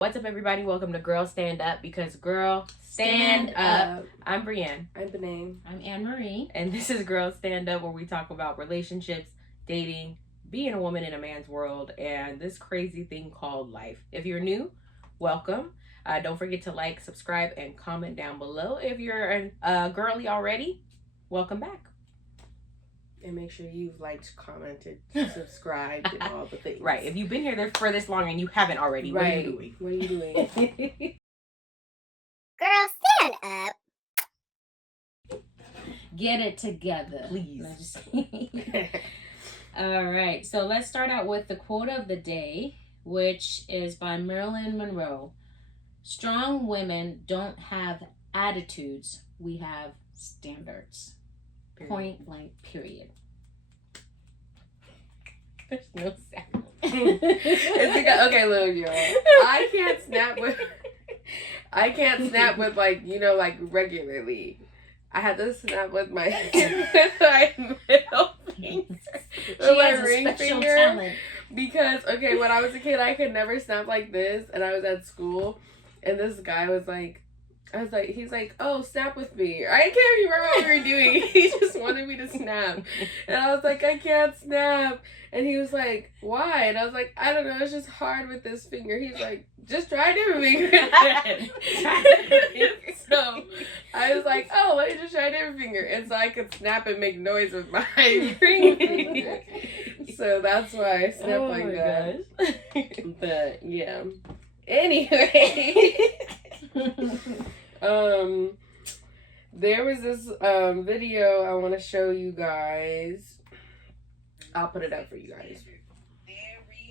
What's up, everybody? Welcome to Girl Stand Up, because girl, stand up. I'm Brienne. I'm Benaine. I'm Anne-Marie. And this is Girl Stand Up, where we talk about relationships, dating, being a woman in a man's world, and this crazy thing called life. If you're new, welcome. Don't forget to like, subscribe, and comment down below. If you're a girly already, welcome back. And make sure you've liked, commented, subscribed, and all the things. Right. If you've been here for this long and you haven't already, what are you doing? What are you doing? Girl, stand up. Get it together. Please. All right. So let's start out with the quote of the day, which is by Marilyn Monroe. Strong women don't have attitudes. We have standards. Point blank, period. There's no sound. It's because, okay, look, y'all. I can't snap with like, like regularly. I had to snap with my middle finger. She has a special talent. Because, okay, when I was a kid, I could never snap like this, and I was at school, and this guy was like, he's like, oh, snap with me. I can't remember what we were doing. He just wanted me to snap. And I was like, I can't snap. And he was like, why? And I was like, I don't know. It's just hard with this finger. He's like, just try different finger. So I was like, oh, let me just try a different finger. And so I could snap and make noise with my ring finger. So that's why I snap like that. Gosh. But, yeah. Anyway. There was this video I want to show you guys. I'll put it up for you guys.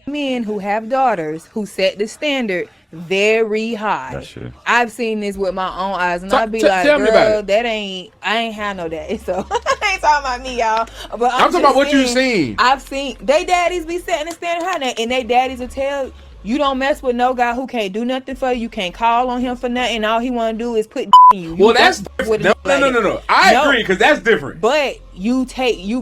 Men who have daughters who set the standard very high. That's true. I've seen this with my own eyes, and I'd be like, girl, I ain't had no daddy, so I ain't talking about me, y'all. But I'm talking about what you've seen. I've seen they daddies be setting the standard high, and they daddies will tell you don't mess with no guy who can't do nothing for you. You can't call on him for nothing. All he want to do is put in you. Well, that's different. No. I agree, because that's different. But you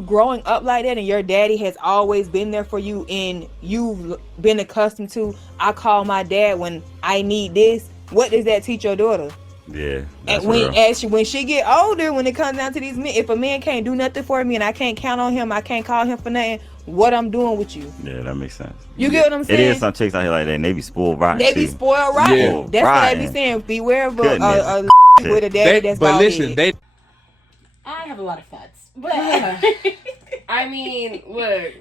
growing up like that, and your daddy has always been there for you, and you've been accustomed to, I call my dad when I need this. What does that teach your daughter? Yeah. And when she get older, when it comes down to these men, if a man can't do nothing for me and I can't count on him, I can't call him for nothing, what I'm doing with you? Yeah, that makes sense. You get what I'm saying? It is some chicks out here like that, and they be spoiled rotten. They be spoiled rotten. Yeah. That's what they be saying. Beware of a with a daddy that's But bald listen, head. I have a lot of thoughts. But I mean, look,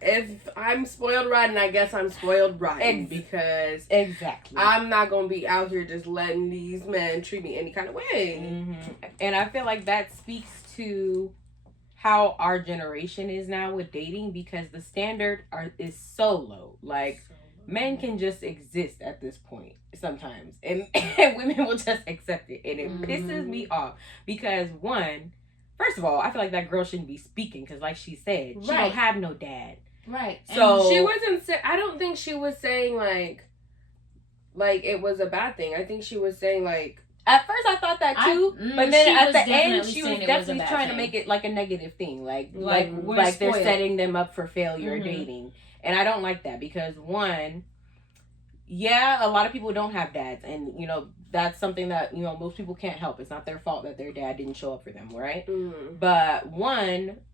if I'm spoiled rotten, I guess I'm spoiled rotten, because exactly, I'm not gonna be out here just letting these men treat me any kind of way. Mm-hmm. And I feel like that speaks to how our generation is now with dating, because the standard is so low. Like, men can just exist at this point sometimes, and women will just accept it, and it pisses me off, because first of all, I feel like that girl shouldn't be speaking, because like she said, she don't have no dad. Right. So and she wasn't. I don't think she was saying like it was a bad thing. I think she was saying like. At first, I thought that too, but then at the end, she was definitely trying to make it like a negative thing, like they're setting them up for failure dating, and I don't like that, because a lot of people don't have dads, and that's something that most people can't help. It's not their fault that their dad didn't show up for them, right? But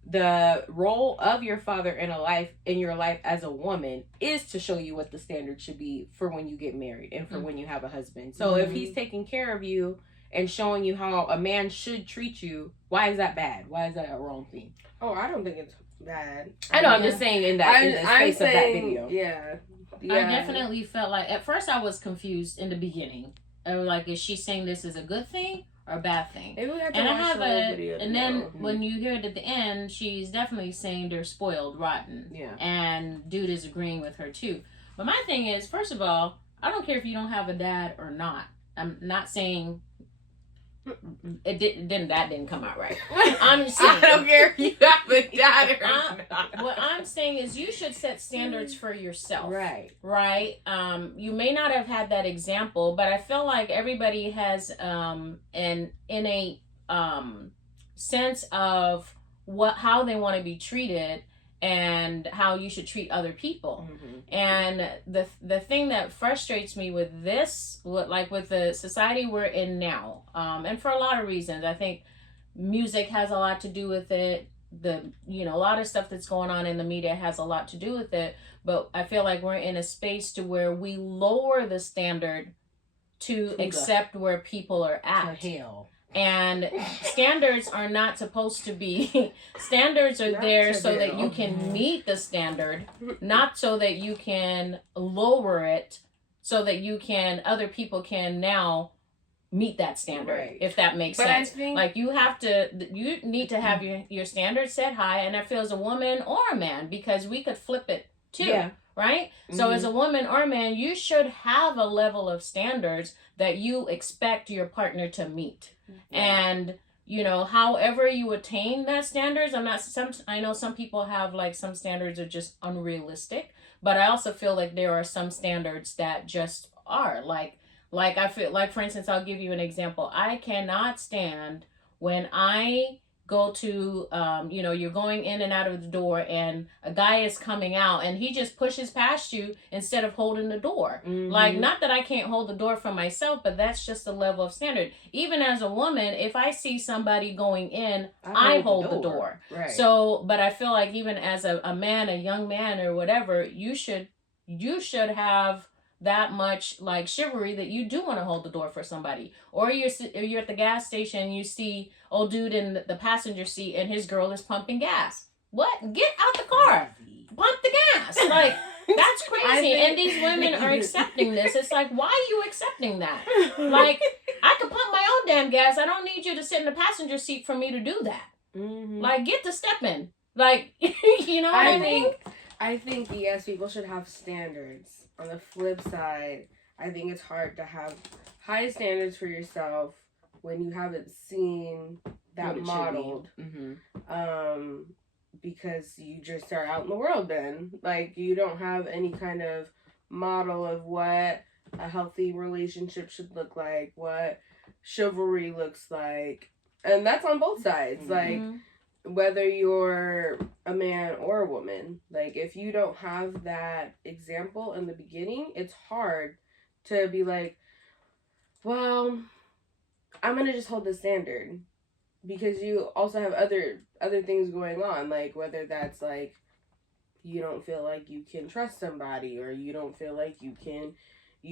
the role of your father in your life as a woman is to show you what the standard should be for when you get married and for when you have a husband. So if he's taking care of you and showing you how a man should treat you, why is that bad? Why is that a wrong thing? Oh, I don't think it's bad. I know. I'm just saying in the space of that video. Yeah. I definitely felt like, at first I was confused in the beginning. I was like, is she saying this is a good thing or a bad thing? And then when you hear it at the end, she's definitely saying they're spoiled rotten. Yeah. And dude is agreeing with her too. But my thing is, first of all, I don't care if you don't have a dad or not. I'm not saying that didn't come out right. I'm saying, I don't care if you have a dad or not. What I'm saying is, you should set standards for yourself. Right. You may not have had that example, but I feel like everybody has an innate sense of how they want to be treated, and how you should treat other people. And the thing that frustrates me with this, with the society we're in now, and for a lot of reasons, I think music has a lot to do with it. A lot of stuff that's going on in the media has a lot to do with it. But I feel like we're in a space to where we lower the standard to accept where people are at. Hell. And standards are not supposed to be, standards are there so that you can meet the standard, not so that you can lower it, so that other people can now meet that standard, if that makes sense. I think, you need to have your standards set high, and I feel as a woman or a man, because we could flip it too, right? So as a woman or a man, you should have a level of standards that you expect your partner to meet. And however you attain that standards, I know some people have some standards are just unrealistic, but I also feel like there are some standards that just are like I feel like, for instance, I'll give you an example. I cannot stand when I go to you're going in and out of the door and a guy is coming out and he just pushes past you instead of holding the door. Not that I can't hold the door for myself, but that's just a level of standard. Even as a woman, if I see somebody going in, I hold the door. Right. So, but I feel like even as a man, a young man or whatever, you should have that much chivalry that you do want to hold the door for somebody. Or you're at the gas station and you see old dude in the passenger seat and his girl is pumping gas. What? Get out the car. Pump the gas. That's crazy. And these women are accepting this. It's why are you accepting that? I can pump my own damn gas. I don't need you to sit in the passenger seat for me to do that. Get to stepping. You know what I mean? I think, yes, people should have standards. On the flip side, I think it's hard to have high standards for yourself when you haven't seen that modeled. Because you just are out in the world then. You don't have any kind of model of what a healthy relationship should look like, what chivalry looks like. And that's on both sides. Whether you're a man or a woman, if you don't have that example in the beginning, it's hard to be well, I'm gonna just hold the standard, because you also have other things going on, whether that's you don't feel like you can trust somebody, or you don't feel like you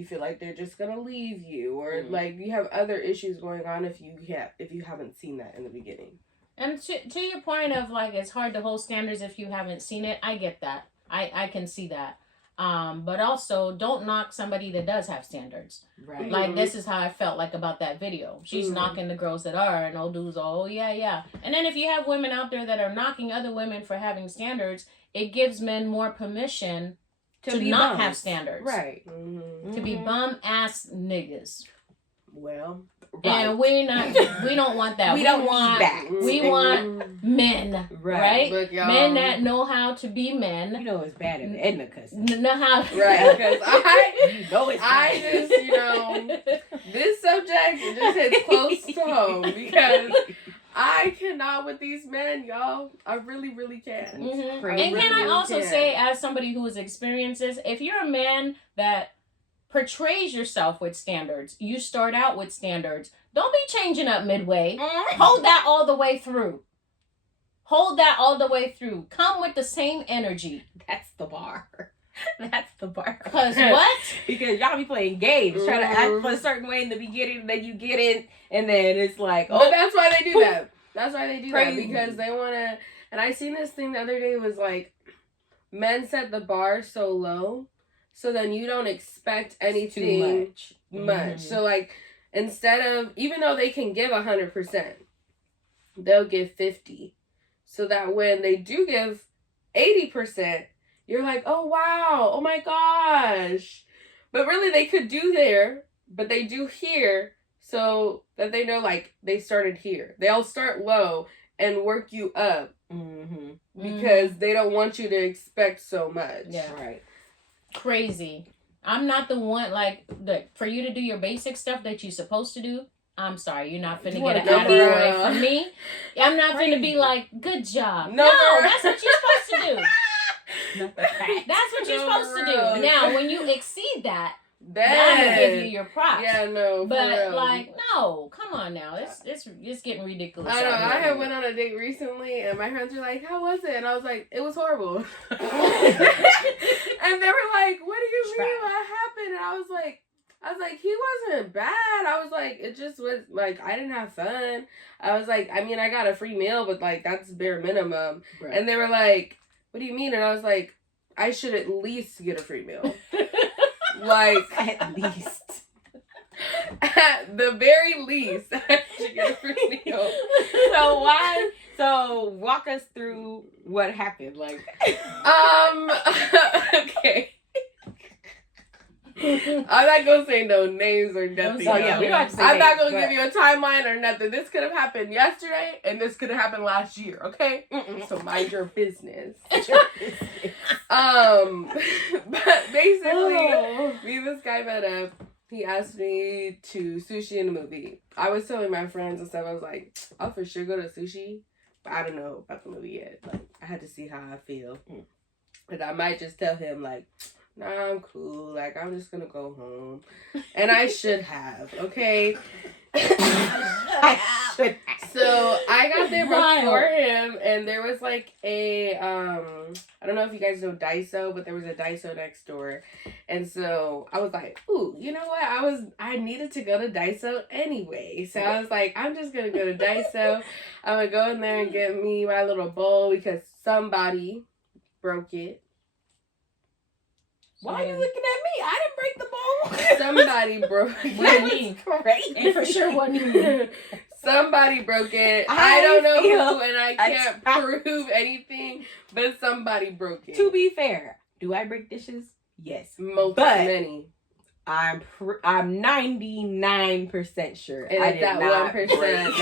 feel like they're just gonna leave you, or you have other issues going on if you haven't seen that in the beginning. And to your point of it's hard to hold standards if you haven't seen it, I get that. I can see that. But also don't knock somebody that does have standards. Right. This is how I felt about that video. She's knocking the girls that are, and old dudes, oh yeah. And then if you have women out there that are knocking other women for having standards, it gives men more permission to not have standards. Right. To be bum ass niggas. Well, right. And we don't want that. We don't want that. We want men, right? Look, men that know how to be men. It's bad if Edna cussing. Know how, right? Because this subject just hits close to home, because I cannot with these men, y'all. I really, really can't. And can I also say, as somebody who has experienced this, if you're a man that portrays yourself with standards, you start out with standards, don't be changing up midway. Hold that all the way through. Come with the same energy. That's the bar. Because what? Because y'all be playing games, trying to act for a certain way in the beginning, and then you get in, and then it's but that's why they do that. That's why they do that, because they want to. And I seen this thing the other day, was men set the bar so low, so then you don't expect anything much. So instead of, even though they can give 100%, they'll give 50%. So that when they do give 80%, you're oh wow, oh my gosh. But really they could do there, but they do here, so that they know they started here. They'll start low and work you up. Because they don't want you to expect so much. Yeah. Right. Crazy. I'm not the one for you to do your basic stuff that you're supposed to do. I'm sorry, you're not finna get an attaboy from me. I'm not finna be good job. No, that's what you're supposed to do. not the facts. That's what you're So supposed to gross. do. Now, when you exceed that, that'll give you your props. Yeah, no. But real. like, no, come on now. It's getting ridiculous. I know. out I here. had went on a date recently, and my friends were like, "How was it?" And I was like, "It was horrible." And they were like, "What do you mean? What happened?" And I was like, "He wasn't bad." I was like, "It just was like I didn't have fun." I was like, "I mean, I got a free meal, but like that's bare minimum." Right. And they were like, "What do you mean?" And I was like, "I should at least get a free meal." Like, At least. at the very least, I should get a free meal. So why? So walk us through what happened. Like, Okay. I'm not gonna say no names or nothing. Oh yeah, we don't have to say I'm not names, gonna give you a timeline or nothing. This could have happened yesterday, and this could have happened last year. Okay, so mind your business. But basically, me and this guy met up. He asked me to sushi in a movie. I was telling my friends and stuff. I was like, I'll for sure go to sushi, but I don't know about the movie yet. Like, I had to see how I feel, and I might just tell him like, nah, I'm cool. Like, I'm just gonna go home. And I should have, okay? So I got there before him, and there was like a, I don't know if you guys know Daiso, but there was a Daiso next door. And so I was like, ooh, you know what? I needed to go to Daiso anyway. So I was like, I'm just gonna go to Daiso. I'm gonna go in there and get me my little bowl because somebody broke it. Why are you looking at me? I didn't break the bowl. Somebody broke it. What do you mean? Great. And for sure wasn't you. Somebody broke it. I I don't know feel who, and I can't prove anything, but somebody broke it. To be fair, do I break dishes? Yes. Most but many. I'm 99% sure And I it's did that not 1%. break.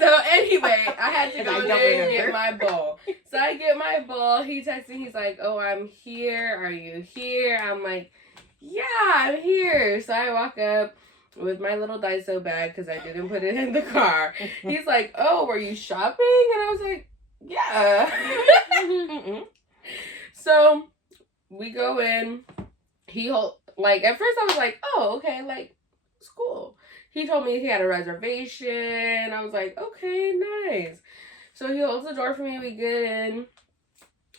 So anyway, I had to And go I in don't there and get remember. my bowl. So I get my bowl. He texts me. He's like, "Oh, I'm here. Are you here?" I'm like, "Yeah, I'm here." So I walk up with my little Daiso bag because I didn't put it in the car. He's like, "Oh, were you shopping?" And I was like, "Yeah." So we go in. Like at first I was like, "Oh, okay, like it's cool." He told me he had a reservation. I was like, "Okay, nice." So he holds the door for me. We get in.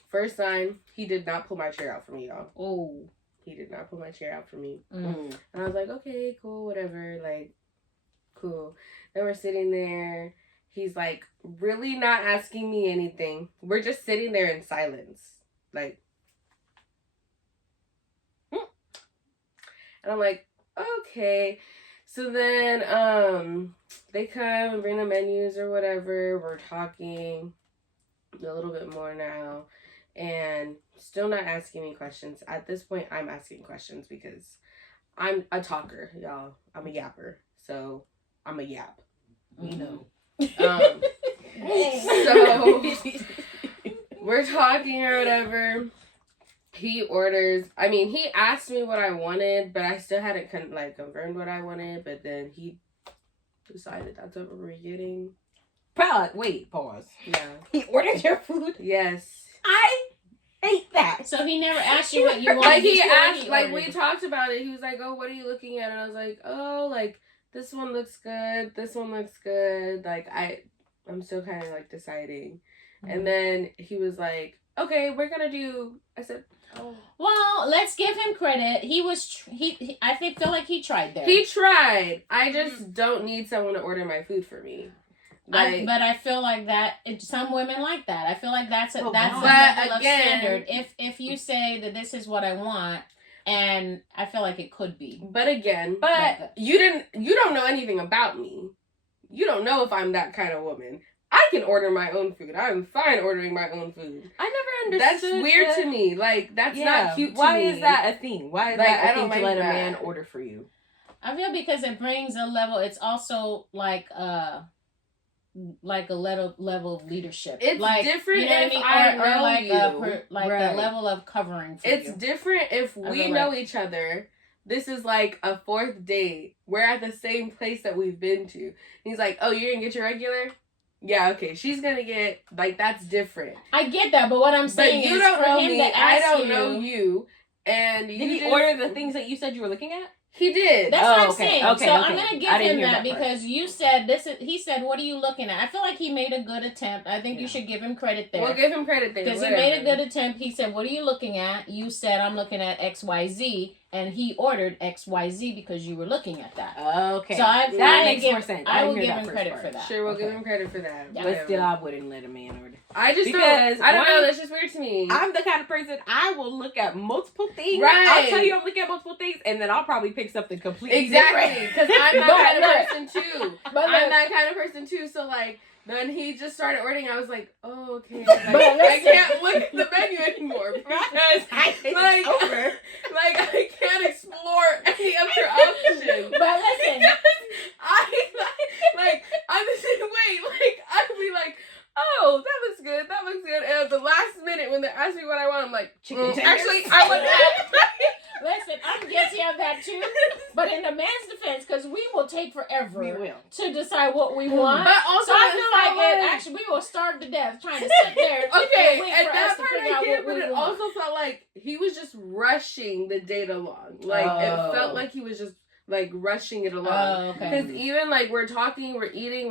First sign, he did not pull my chair out for me, y'all. Oh. He did not pull my chair out for me. Mm. And I was like, "Okay, cool, whatever, like, cool." Then we're sitting there. He's like, really not asking me anything. We're just sitting there in silence. Like, and I'm like, "Okay." So then, they come and bring the menus or whatever. We're talking a little bit more now. And still not asking me questions. At this point, I'm asking questions because I'm a talker, y'all. I'm a yapper. So I'm a yap. We know. So we're talking or whatever. He orders. I mean, he asked me what I wanted, but I still hadn't confirmed what I wanted. But then he decided that's what we were getting. Wait, pause. Yeah. He ordered your food? Yes. I hate that. So he never asked you what you wanted. Like he before asked, he like ordered. we talked about it. He was like, "Oh, what are you looking at?" And I was like, "Oh, like this one looks good. This one looks good." Like I'm still kind of like deciding. Mm-hmm. And then he was like, "Okay, we're gonna do." I said, "Oh." Well, let's give him credit. He was. I feel like he tried there. He tried. I just don't need someone to order my food for me. Like, but I feel like that. Some women like that. I feel like that's a Well, that's a but level of again- standard. If you say that this is what I want, and I feel like it could be. but again, But- you don't know anything about me. You don't know if I'm that kind of woman. I can order my own food. I'm fine ordering my own food. I never That's understood. weird to me. Like, that's not cute to Why me. is that a thing? Why is Like, that I a don't thing to like let a that. man order for you? I feel because it brings a level. It's also like a level of leadership. It's like, different you know if what I I mean? Or know like you. a Right. level of covering for It's you. different if we Okay, know right. each other. This is like a 4th date. We're at the same place that we've been to. He's like, "Oh, you didn't get your regular?" Yeah, okay. She's gonna get, like, that's different. I get that, but what I'm saying But you is don't for know him me, to I ask don't know you, and Did you he just order the things that you said you were looking at? He did. That's what I'm okay, saying. okay, so okay. I'm gonna I give didn't him hear that that part. because you said this. He said, "What are you looking at?" I feel like he made a good attempt. I think you should give him credit there. We'll give him credit there. Because he made a good attempt. He said, "What are you looking at?" You said, "I'm looking at XYZ," and he ordered XYZ because you were looking at that. Okay. So that makes more sense. I will didn't give hear him that credit first for part. that. Sure, we'll Okay. give him credit for that. Yeah. But still, I wouldn't let a man order. I just Because don't. I don't know. one- That's just weird to me. I'm the kind of person, I will look at multiple things. Right. I'll tell you I'm looking at multiple things, and then I'll probably pick something completely Exactly, different. because I'm that kind of person too. But I'm that kind of person too. So like, then he just started ordering. I was like, oh okay. But Like, I listen. can't look at the menu anymore because like, over. like I can't explore any other option. But listen, like I'm the same way. Like I'd be like, oh, that looks good. That looks good. And at the last minute when they ask me what I want, I'm like, Chicken tenders. actually, I want that. listen, I'm guilty of that too. But in the man's defense, because we will take forever We will. to decide what we want. But also, So I it's feel not like actually we will starve to death trying to sit there okay, and wait and for that us to part figure I out get, what but we it want. also felt like he was just rushing the date along. Like it felt like he was just like rushing it along. Oh, okay. Because even like we're talking, we're eating,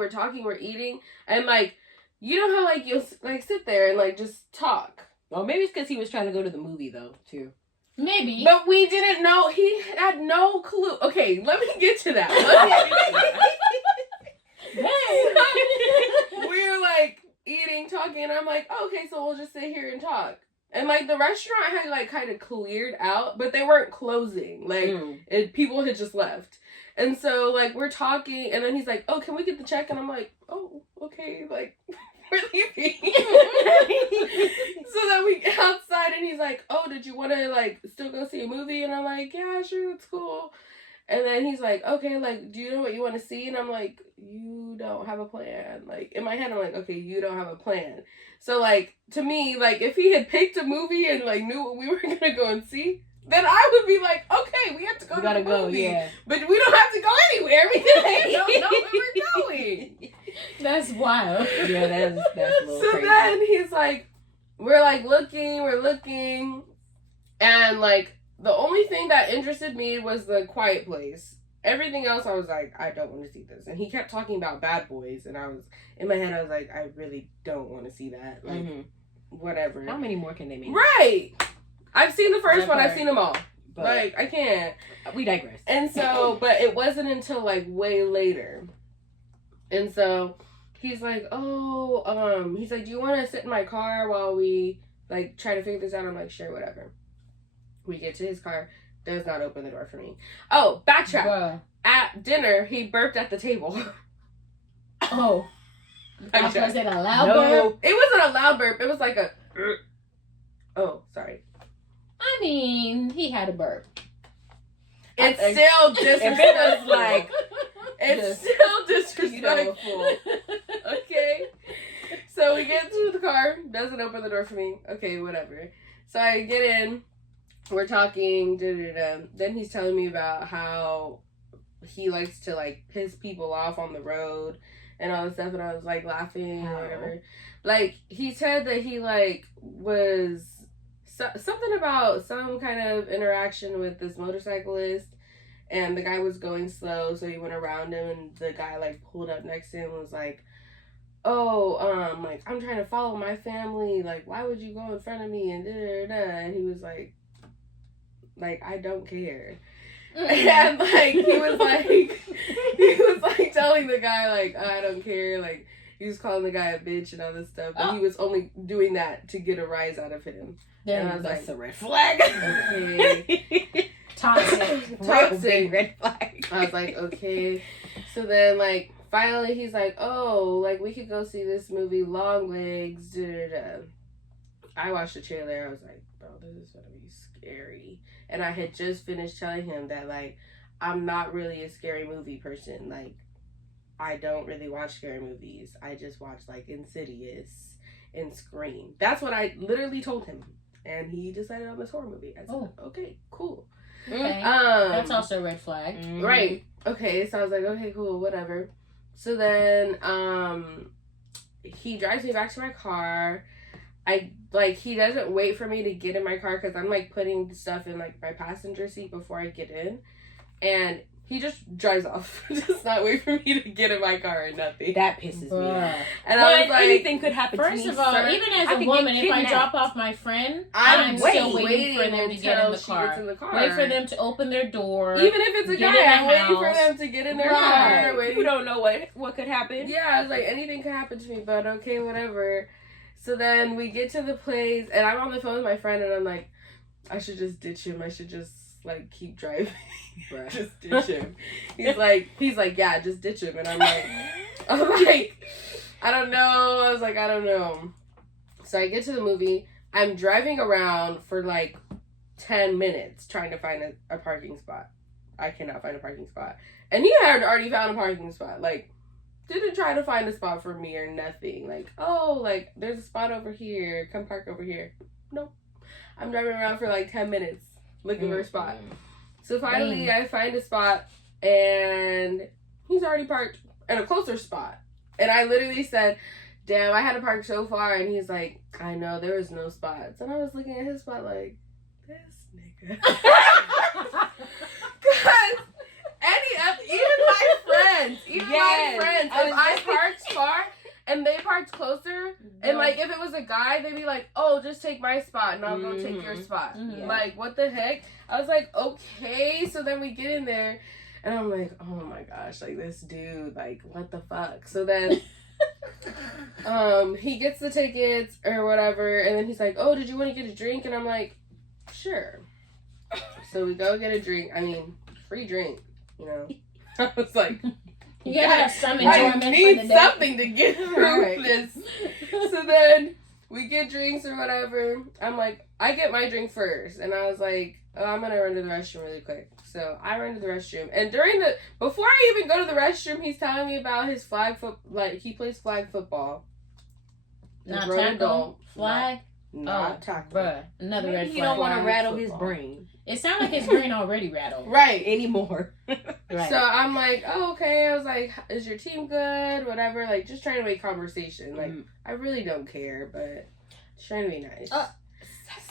and like you know how like you'll like sit there and like just talk. Well, maybe it's because he was trying to go to the movie, though, too. Maybe. But we didn't know. He had no clue. Okay, let me get to that. We were like eating, talking, and I'm like, okay, so we'll just sit here and talk. And like the restaurant had like kind of cleared out, but they weren't closing. Like people had just left. And so like we're talking, and then he's like, oh, can we get the check? And I'm like, oh, okay, like we're leaving. So then we get outside, and he's like, oh, did you want to like still go see a movie? And I'm like, yeah, sure, that's cool. And then he's like, okay, like, do you know what you want to see? And I'm like, you don't have a plan. Like, in my head, I'm like, okay, you don't have a plan. So, like, to me, like, if he had picked a movie and, like, knew what we were going to go and see, then I would be like, okay, we have to go to the movie. Yeah. But we don't have to go anywhere because we don't know where we're going. That's wild. Yeah, that's a little So crazy. then he's like, we're looking, and, like, the only thing that interested me was The Quiet Place. Everything else, I was like, I don't want to see this. And he kept talking about Bad Boys, and I was, in my head, I was like, I really don't want to see that. Like, whatever. How many more can they make? Right! I've seen the first That one, I've part. seen them all. But Like, I can't. we digress. And so, but it wasn't until, like, way later. And so, he's like, he's like, do you want to sit in my car while we, like, try to figure this out? I'm like, sure, whatever. We get to his car, does not open the door for me. Oh, backtrack. Bruh. At dinner, he burped at the table. Oh. Was Backtrack. it a loud burp? It wasn't a loud burp. It was like a... Oh, sorry. I mean, he had a burp. It's still disrespectful. If it was like... It's still disrespectful. Okay? So we get to the car, doesn't open the door for me. Okay, whatever. So I get in, we're talking, Then he's telling me about how he likes to, like, piss people off on the road and all this stuff, and I was, like, laughing or whatever. Like, he said that he, like, was... something about some kind of interaction with this motorcyclist, and the guy was going slow, so he went around him, and the guy, like, pulled up next to him and was like, like, I'm trying to follow my family, like, why would you go in front of me, and and he was like, I don't care. And, like, he was like telling the guy, like, I don't care, like, he was calling the guy a bitch and all this stuff, but he was only doing that to get a rise out of him. And I was That's like, a red flag. okay. Toxic. Toxic. Red flag. I was like, okay. So then, like, finally he's like, oh, like, we could go see this movie, Long Legs, I watched the trailer. I was like, bro, this is gonna be scary. And I had just finished telling him that, like, I'm not really a scary movie person. Like, I don't really watch scary movies. I just watch, like, Insidious and Scream. That's what I literally told him. And he decided on this horror movie. I said, okay, cool. Okay. That's also a red flag. Right. Okay, so I was like, okay, cool, whatever. So then, he drives me back to my car. He doesn't wait for me to get in my car because I'm, like, putting stuff in, like, my passenger seat before I get in. And he just drives off. Just not wait for me to get in my car or nothing. That pisses me off. And I was like, anything could happen to me. First of all, sir. even as I a could woman, get if I kidnapped. drop off my friend, I'm still waiting for them to get in the she car. gets in the car. Wait for them to open their door. Even if it's a get guy, in I'm the waiting for house. them to get in their Right. car. Waiting. You don't know what could happen. Yeah, I was like, anything could happen to me, but okay, whatever. So then we get to the place, and I'm on the phone with my friend, and I'm like, I should just ditch him. I should just, like, keep driving. Bruh. Just ditch him. He's like, yeah, just ditch him. And I'm like, I don't know. I was like, I don't know. So I get to the movie. I'm driving around for, like, 10 minutes trying to find a parking spot. I cannot find a parking spot. And he had already found a parking spot. Like, didn't try to find a spot for me or nothing. Like, oh, like, there's a spot over here. Come park over here. Nope. I'm driving around for like 10 minutes looking for a spot. So finally, I find a spot, and he's already parked in a closer spot. And I literally said, damn, I had to park so far. And he's like, I know, there was no spots. And I was looking at his spot like, this nigga. Because even my friends, if I parked far and they parked closer, and like if it was a guy, they'd be like, oh, just take my spot and I'll go take your spot. Like, what the heck? I was like, okay. So then we get in there, and I'm like, oh my gosh, like this dude, like what the fuck? So then he gets the tickets or whatever, and then he's like, oh, did you want to get a drink? And I'm like, sure. So we go get a drink. I mean, free drink, you know. I was like, you gotta have some enjoyment. I need for the day. something to get through this. So then we get drinks or whatever. I'm like, I get my drink first, and I was like, oh, I'm gonna run to the restroom really quick. So I run to the restroom, and before I even go to the restroom, he's telling me about his he plays flag football. Not tackle, flag. Not tackle. Bruh, another red flag. He don't want to rattle football. his brain. It sounds like his brain already rattled. Right. Anymore. Right. So I'm like, oh, okay. I was like, is your team good? Whatever. Like, just trying to make conversation. Like, I really don't care, but just trying to be nice.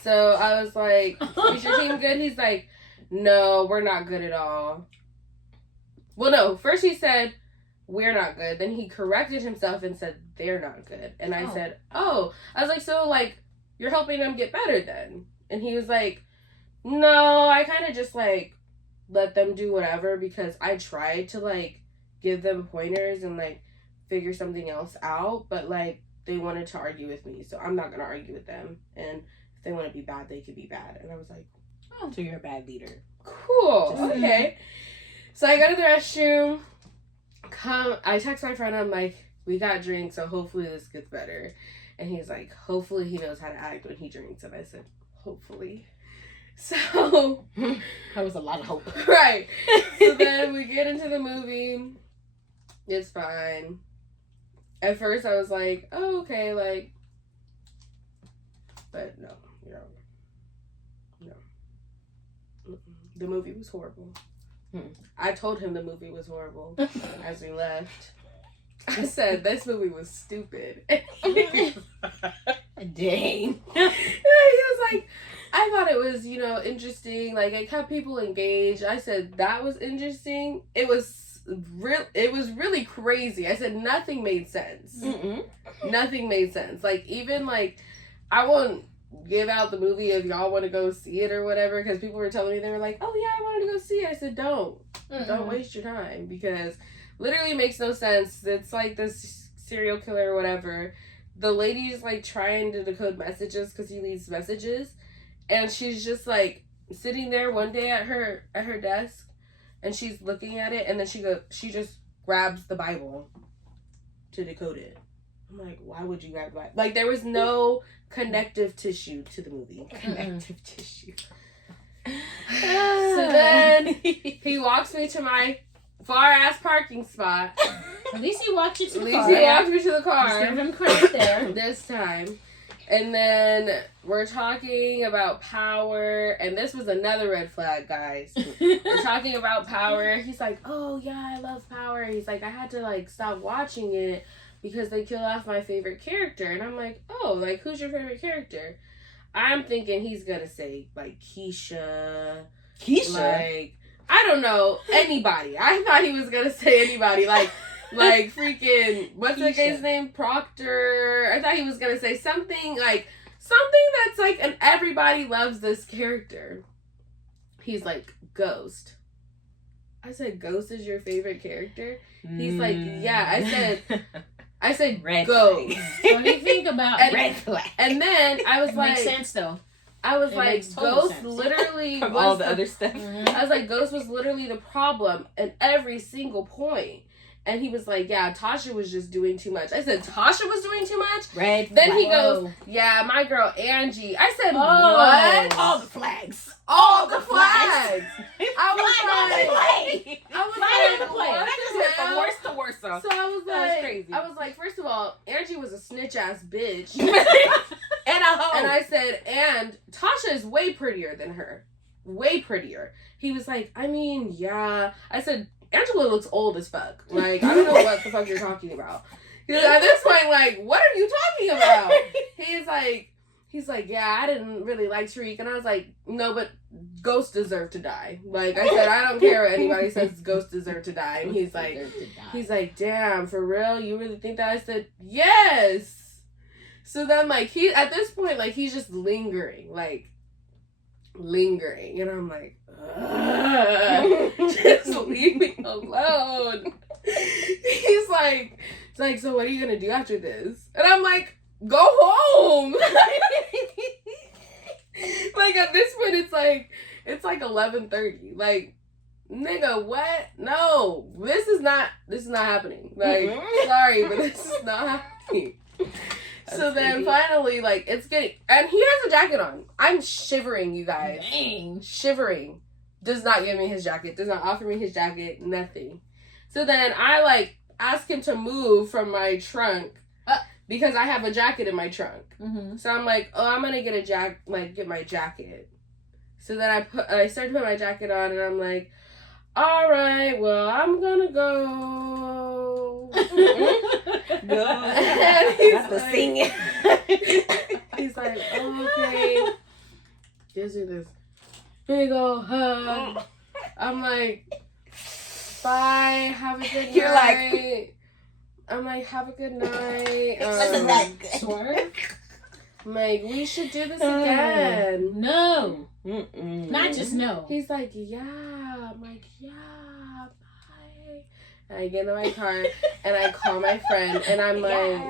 So I was like, is your team good? He's like, no, we're not good at all. Well, no. First he said, we're not good. Then he corrected himself and said, they're not good. And I said, oh. I was like, so, like, you're helping them get better then? And he was like, no, I kind of just, like, let them do whatever because I tried to, like, give them pointers and, like, figure something else out. But, like, they wanted to argue with me. So I'm not going to argue with them. And if they want to be bad, they could be bad. And I was like, oh, so you're a bad leader. Cool. Okay. So I go to the restroom. I text my friend. I'm like, we got drinks, so hopefully this gets better. And he's like, hopefully he knows how to act when he drinks. And I said, hopefully. So that was a lot of hope. Right. So then we get into the movie. It's fine. At first I was like, oh, okay, like, but no. The movie was horrible. I told him the movie was horrible as we left. I said, this movie was stupid. Dang. He was like, I thought it was, interesting. Like, it kept people engaged. I said, that was interesting. It was really crazy. I said, nothing made sense. Nothing made sense. Like, even, like, I won't give out the movie if y'all want to go see it or whatever, because people were telling me, they were like, oh yeah, I wanted to go see it. I said, don't waste your time, because literally makes no sense. It's like this serial killer or whatever. The lady's like trying to decode messages because he leaves messages, and she's just like sitting there one day at her desk, and she's looking at it, and then she just grabs the Bible to decode it. I'm like, why would you grab the Bible? Like, there was no connective tissue to the movie. Connective tissue. So then he walks me to my far ass parking spot. At least he walked you to the car. At least he walked me to the car. Just give him credit there. This time. And then we're talking about power. And this was another red flag, guys. We're talking about power. He's like, oh yeah, I love power. He's like, I had to like stop watching it because they kill off my favorite character. And I'm like, oh, like, who's your favorite character? I'm thinking he's gonna say, like, Keisha. Like, I don't know, anybody. I thought he was gonna say anybody. Like freaking, what's the guy's name? Proctor. I thought he was gonna say something that's like, and everybody loves this character. He's like, Ghost. I said, Ghost is your favorite character? He's like, yeah. I said red Ghost. flag. What do you think about red flag? And then I was like, makes sense though. I was It like, makes total Ghost sense. literally From was all the other stuff. I was like, Ghost was literally the problem at every single point. And he was like, yeah, Tasha was just doing too much. I said, Tasha was doing too much? Red Then flag. he goes, yeah, my girl Angie. I said, Oh. what? All the flags. All the flags. I Flag was Flag like, on the play. what That just the went from hell? worst to worst. So So I was That's like, crazy. first of all, Angie was a snitch ass bitch. and a hoe. And I said, and Tasha is way prettier than her. Way prettier. He was like, I mean, yeah. I said, Angela looks old as fuck. Like, I don't know what the fuck you're talking about. Because at this point, like, what are you talking about? He's like, yeah, I didn't really like Tariq. And I was like, no, but Ghost deserved to die. Like I said, I don't care what anybody says, Ghost deserved to die. And he's like, damn, for real? You really think that? I said, yes. So then, like, at this point, like, he's just lingering. And I'm like, ugh, just leave me alone. He's like, so what are you gonna do after this? And I'm like, go home. Like, at this point, it's like 11:30. Like, nigga, what? No, this is not happening. Like, sorry, but this is not happening. So then finally, like, it's getting, and he has a jacket on. I'm shivering, you guys. Dang. Shivering. Does not give me his jacket. Does not offer me his jacket. Nothing. So then I, like, ask him to move from my trunk because I have a jacket in my trunk. Mm-hmm. So I'm like, oh, I'm gonna get my jacket. So then I started putting my jacket on, and I'm like, all right, well, I'm gonna go. And he's like, singing. He's like, oh, okay. Gives me this big old hug. I'm like, bye, have a good You're night. I'm like, have a good night. Wasn't that good? Swerve? I'm like, we should do this again. No. Mm-mm. Not just no. He's like, yeah. I'm like, yeah, bye. And I get in my car and I call my friend and I'm like,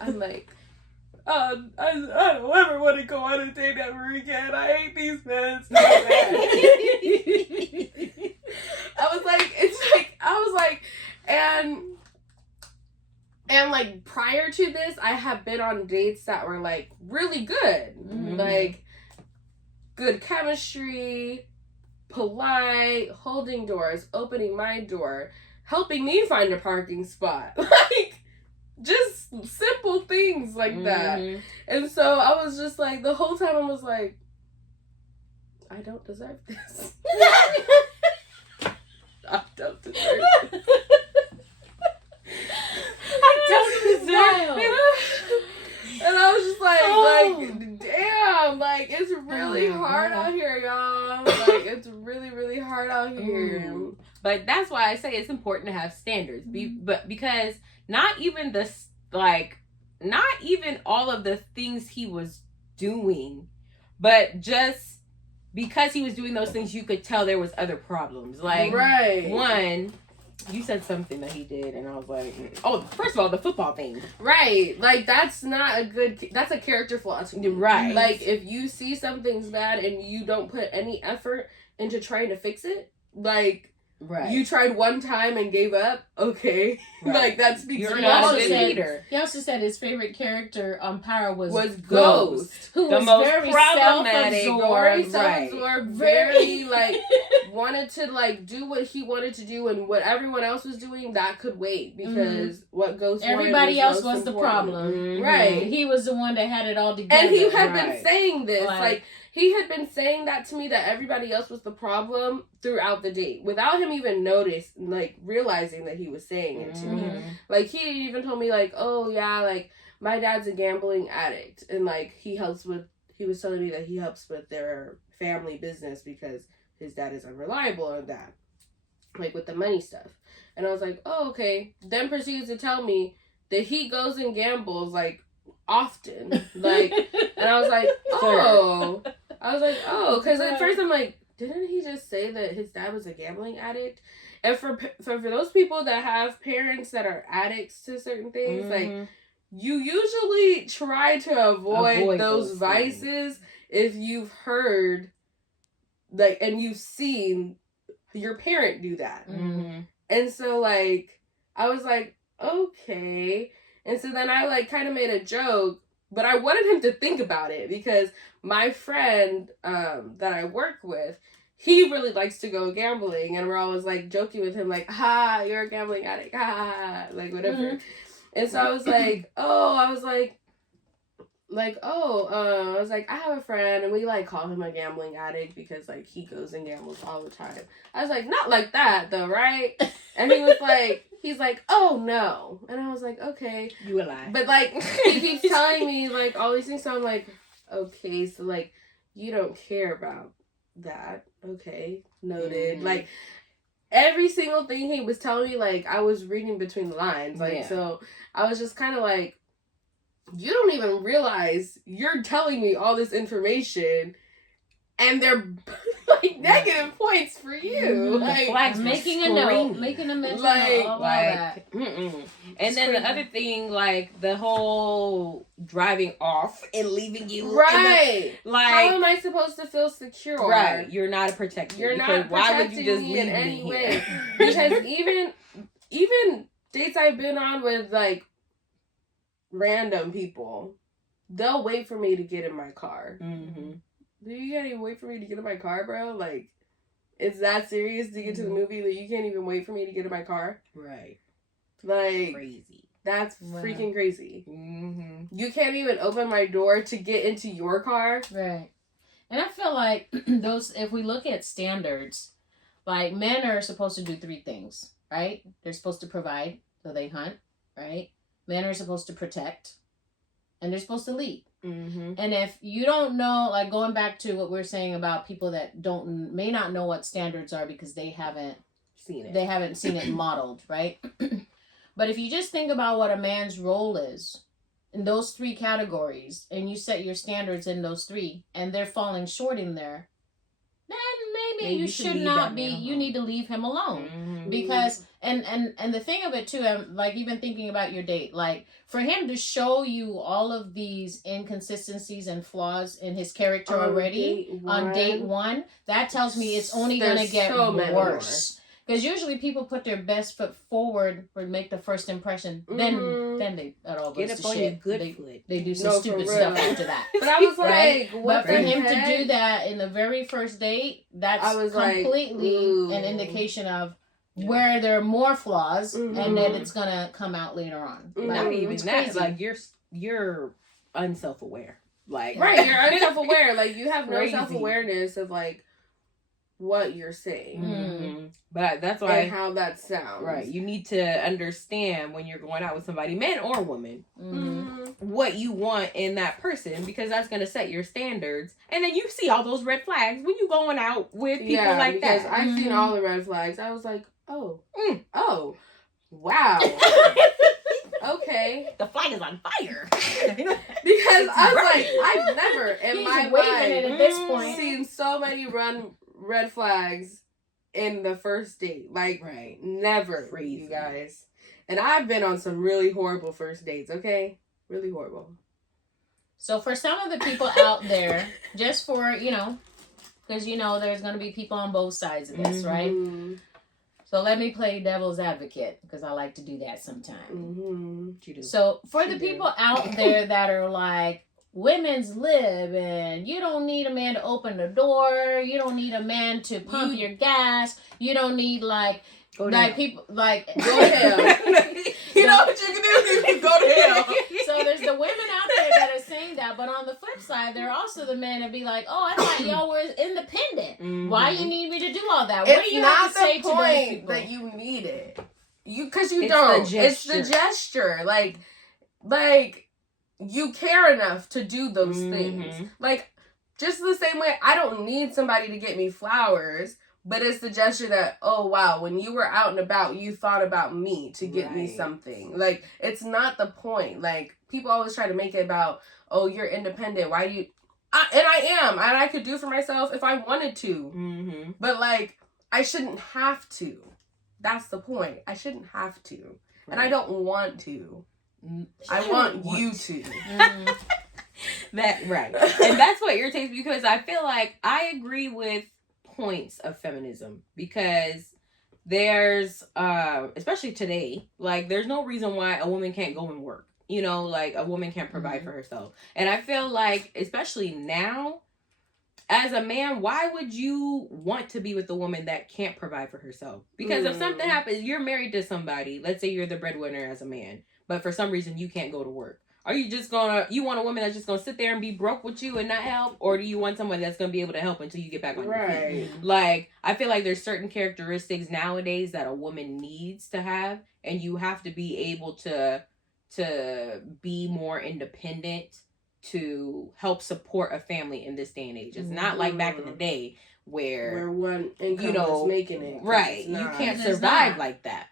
I don't ever want to go on a date ever again. I hate these men so bad. and like prior to this, I have been on dates that were like really good. Mm-hmm. Like good chemistry, polite, holding doors, opening my door, helping me find a parking spot. Like just simple things like that. And so I was just like, the whole time I was like, I don't deserve this. I don't deserve this. I don't deserve it. And I was just like, damn, like, it's really hard out here, y'all. Like, it's really, really hard out here. But that's why I say it's important to have standards. But because not even all of the things he was doing, but just because he was doing those things, you could tell there was other problems. Like, right. One, you said something that he did, and I was like, oh, first of all, the football thing. Right. Like, that's a character flaw to me. Right. Like, if you see something's bad and you don't put any effort into trying to fix it, like, right. You tried one time and gave up, okay. Right. Like, that speaks You're to not a you. good leader. He also said his favorite character on Power was Ghost. who The was most very problematic, self-absorbed. Very self-absorbed, very, like, wanted to, like, do what he wanted to do, and what everyone else was doing, that could wait, because what Ghost wanted Everybody else most was the important. problem. Right. He was the one that had it all together. And he had Right. been saying this, like, he had been saying that to me, that everybody else was the problem throughout the date without him even realizing that he was saying it to me. Like, he even told me, like, oh yeah, like, my dad's a gambling addict, and like, he was telling me that he helps with their family business because his dad is unreliable on that, like, with the money stuff. And I was like, oh, okay. Then proceeds to tell me that he goes and gambles, like, often. Like, and I was like, oh. Because at first I'm like, didn't he just say that his dad was a gambling addict? And for those people that have parents that are addicts to certain things, like, you usually try to avoid those vices if you've heard, like, and you've seen your parent do that. And so, like, I was like, okay. And so then I, like, kind of made a joke, but I wanted him to think about it because my friend that I work with, he really likes to go gambling, and we're always, like, joking with him, like, ha, you're a gambling addict, ha, like, whatever. And so I was like, I have a friend, and we, like, call him a gambling addict because, like, he goes and gambles all the time. I was like, not like that, though, right? And he was like, oh, no. And I was like, okay. You a lie. But, like, he keeps telling me, like, all these things, so I'm like, okay, so, like, you don't care about that. Okay, noted. Like, every single thing he was telling me, like, I was reading between the lines. Like, so I was just kind of like, you don't even realize you're telling me all this information, and they're, like, negative points for you. Like, flags making a note, making a mention, like, all that. And then the other thing, like, the whole driving off and leaving you. Right. Like, how am I supposed to feel secure? Right. You're not a protector. You're not why would protecting you just me leave in any me way. here? Because even dates I've been on with, like, random people, they'll wait for me to get in my car. Do you can't even wait for me to get in my car, bro? Like, it's that serious to get to the movie that you can't even wait for me to get in my car? Right. Like, crazy. That's freaking crazy. You can't even open my door to get into your car? Right. And I feel like if we look at standards, like, men are supposed to do 3 things, right? They're supposed to provide, so they hunt, right? Men are supposed to protect, and they're supposed to lead. And if you don't know, like, going back to what we're saying about people that may not know what standards are because they haven't seen it modeled, right? But if you just think about what a man's role is in those 3 categories, and you set your standards in those 3, and they're falling short in there, then maybe you should not be. You need to leave him alone. Because and the thing of it too, I'm, like, even thinking about your date, like, for him to show you all of these inconsistencies and flaws in his character already on date 1, that tells me it's only gonna get worse. Because usually people put their best foot forward or make the first impression, then it all goes to shit. They do some stupid stuff after that. But I was like, but for him to do that in the very first date, that's completely an indication of where there are more flaws, and then it's gonna come out later on. Not even that. Like, you're unself-aware. Like, right, you're unself-aware. Like, you have no self-awareness of, like, what you're saying. But that's why, and how that sounds. Right. You need to understand when you're going out with somebody, man or woman, what you want in that person, because that's going to set your standards. And then you see all those red flags when you going out with people like that. Because I've seen all the red flags. I was like, oh, wow. Okay. The flag is on fire. Because I was like, I've never in my life at this point seen so many red flags in the first date. Like, never, you guys. And I've been on some really horrible first dates, okay? Really horrible. So for some of the people out there, just for, because, there's going to be people on both sides of this, right? So let me play devil's advocate, because I like to do that sometimes. So for the people out there that are like, women's lib, and you don't need a man to open the door, you don't need a man to pump your gas, you don't need, like, Like people, like go to hell. You know what you can do? You can go to hell. So there's the women out there that are saying that, but on the flip side, there are also the men that be like, "Oh, I thought y'all were independent. Why you need me to do all that? What do you have to say to those people?" That you need it. Because you don't. It's the gesture. Like you care enough to do those things. Like, just the same way, I don't need somebody to get me flowers, but it's the gesture that, oh, wow, when you were out and about, you thought about me to get me something. Like, it's not the point. Like, people always try to make it about, oh, you're independent. Why do you... and I am. And I could do for myself if I wanted to. But, like, I shouldn't have to. That's the point. I shouldn't have to. And I don't want to. I want you to. That right. And that's what irritates me, because I feel like I agree with points of feminism, because there's especially today, like, there's no reason why a woman can't go and work. You know, like, a woman can't provide for herself. And I feel like, especially now, as a man, why would you want to be with a woman that can't provide for herself? Because if something happens, you're married to somebody, let's say you're the breadwinner as a man, but for some reason you can't go to work. Are you just you want a woman that's just gonna sit there and be broke with you and not help? Or do you want someone that's gonna be able to help until you get back on your feet? Like, I feel like there's certain characteristics nowadays that a woman needs to have, and you have to be able to be more independent to help support a family in this day and age. It's not like back in the day where one income was making it. Right. You can't survive like that.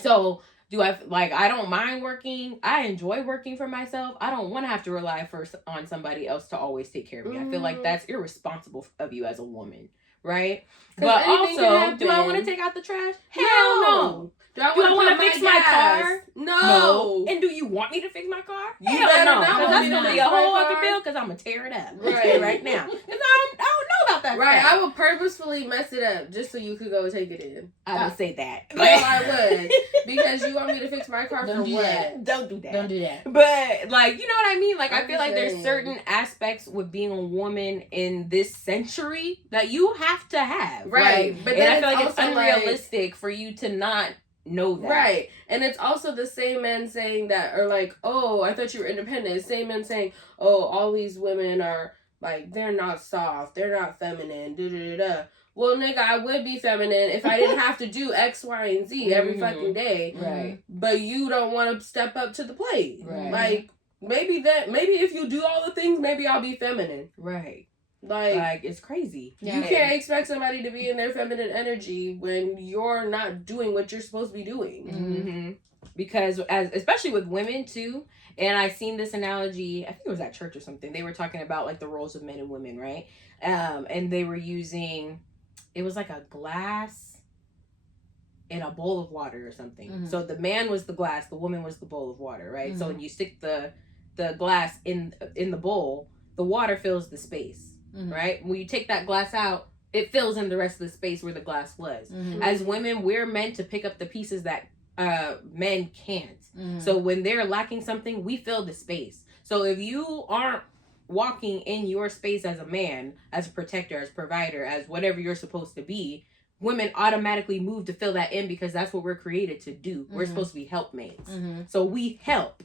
So I don't mind working. I enjoy working for myself. I don't want to have to rely on somebody else to always take care of me. I feel like that's irresponsible of you as a woman, right? But also, do I want to take out the trash? Hell no. Do I want to fix my car? No. And do you want me to fix my car? You Hell better no. not Because want that's me to going to be fix a my whole other car. bill, because I'm going to tear it up right now. Because I don't know about that Right, stuff. I would purposefully mess it up just so you could go take it in. I would say that. Well, I would. Because you want me to fix my car Don't for do what? that. Don't do that. Don't do that. But, like, you know what I mean? Like, I I'm feel like there's saying. certain aspects with being a woman in this century that you have to have. Right. Like, But and then I feel like it's also, unrealistic for you to not know that. Right. And it's also the same men saying that, or like, oh, I thought you were independent. Same men saying, oh, all these women are, like, they're not soft. They're not feminine. Da-da-da-da. Well, nigga, I would be feminine if I didn't have to do X, Y, and Z every fucking day. Right. But you don't want to step up to the plate. Right. Like, maybe if you do all the things, maybe I'll be feminine. Right. Like it's crazy. You can't expect somebody to be in their feminine energy when you're not doing what you're supposed to be doing. Mm-hmm. Because especially with women too, and I seen this analogy, I think it was at church or something. They were talking about like the roles of men and women, right? And they were using, it was like a glass in a bowl of water or something. Mm-hmm. So the man was the glass, the woman was the bowl of water, right? Mm-hmm. So when you stick the glass in the bowl, the water fills the space. Mm-hmm. Right? When you take that glass out, it fills in the rest of the space where the glass was. Mm-hmm. As women, we're meant to pick up the pieces that men can't. Mm-hmm. So when they're lacking something, we fill the space. So if you aren't walking in your space as a man, as a protector, as a provider, as whatever you're supposed to be, women automatically move to fill that in, because that's what we're created to do. Mm-hmm. We're supposed to be helpmates. Mm-hmm. So we help.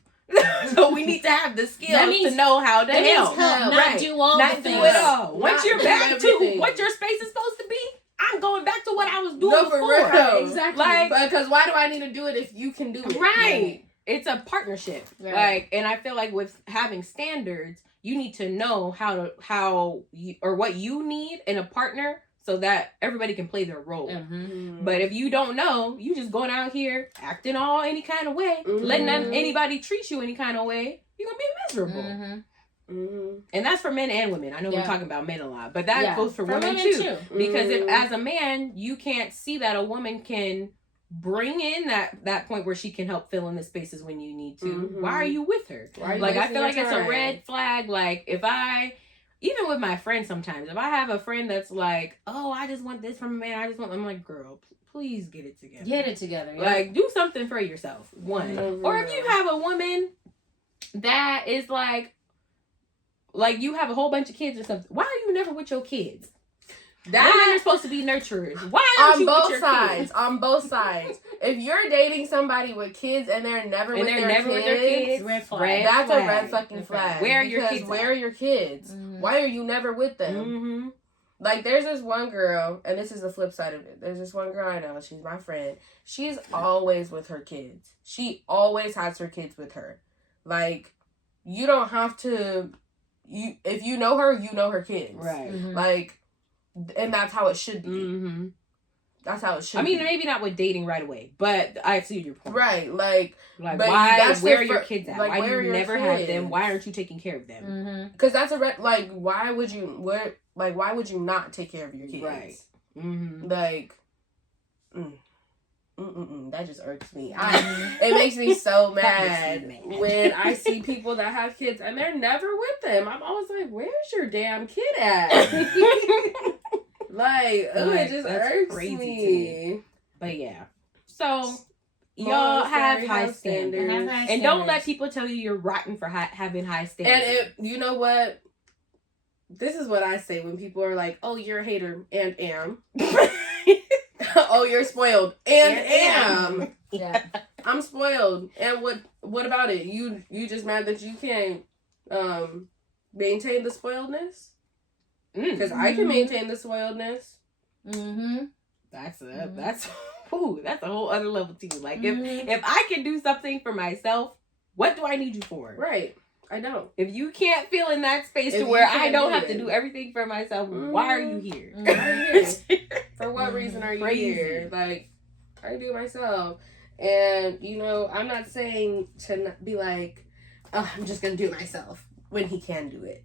So we need to have the skills to know how to help. Not do all not the do things. it all. Once you're back everything. to what your space is supposed to be, I'm going back to what I was doing before. Real. Exactly. Like, because why do I need to do it if you can do it? Right. It's a partnership. Right. Like, and I feel like with having standards, you need to know what you need in a partner, so that everybody can play their role. Mm-hmm. But if you don't know, you just going out here acting all any kind of way, mm-hmm. letting anybody treat you any kind of way, you're going to be miserable. Mm-hmm. Mm-hmm. And that's for men and women. I know we're talking about men a lot, but that goes for women too. Because if as a man, you can't see that a woman can bring in that point where she can help fill in the spaces when you need to, mm-hmm. why are you with her? Like, I feel like it's a red flag. Like, even with my friends sometimes, if I have a friend that's like, oh, I just want this from a man, I'm like, girl, please get it together. Get it together. Yeah. Like, do something for yourself, one. Mm-hmm. Or if you have a woman that is like you have a whole bunch of kids or something, why are you never with your kids? Women are supposed to be nurturers. Why aren't you with your kids? On both sides. If you're dating somebody with kids and they're never with their kids, red flag. That's a red fucking flag. Where are your kids? Where are your kids? Mm-hmm. Why are you never with them? Mm-hmm. Like, there's this one girl, and this is the flip side of it. There's this one girl I know. She's my friend. She's always with her kids. She always has her kids with her. Like, you don't have to. If you know her, you know her kids. Right. Mm-hmm. Like, and that's how it should be. Mm-hmm. That's how it should. I mean, be. maybe not with dating right away, but I see your point. Right, like but why? Where are your kids at? Like, why do you never have them? kids? Why aren't you taking care of them? Mm-hmm. Because that's like, why would you? Why would you not take care of your kids? Right. Mm-hmm. Like, that just irks me. It makes me so mad when I see people that have kids and they're never with them. I'm always like, where's your damn kid at? Like, it just irks me. But yeah, so y'all have high standards, and don't let people tell you you're rotten for having high standards. And you know what? This is what I say when people are like, "Oh, you're a hater," and am. Oh, you're spoiled, and am. Yeah. I'm spoiled, and what about it? You just mad that you can't maintain the spoiledness? Because I can maintain the spoiledness. Mm-hmm. That's a whole other level too. Like, if I can do something for myself, what do I need you for? Right. I don't. If you can't feel in that space to where I don't have to do everything for myself, why are you here? Why are you here? For what reason are you here? Like, I do myself. And, I'm not saying to be like, oh, I'm just going to do it myself when he can do it.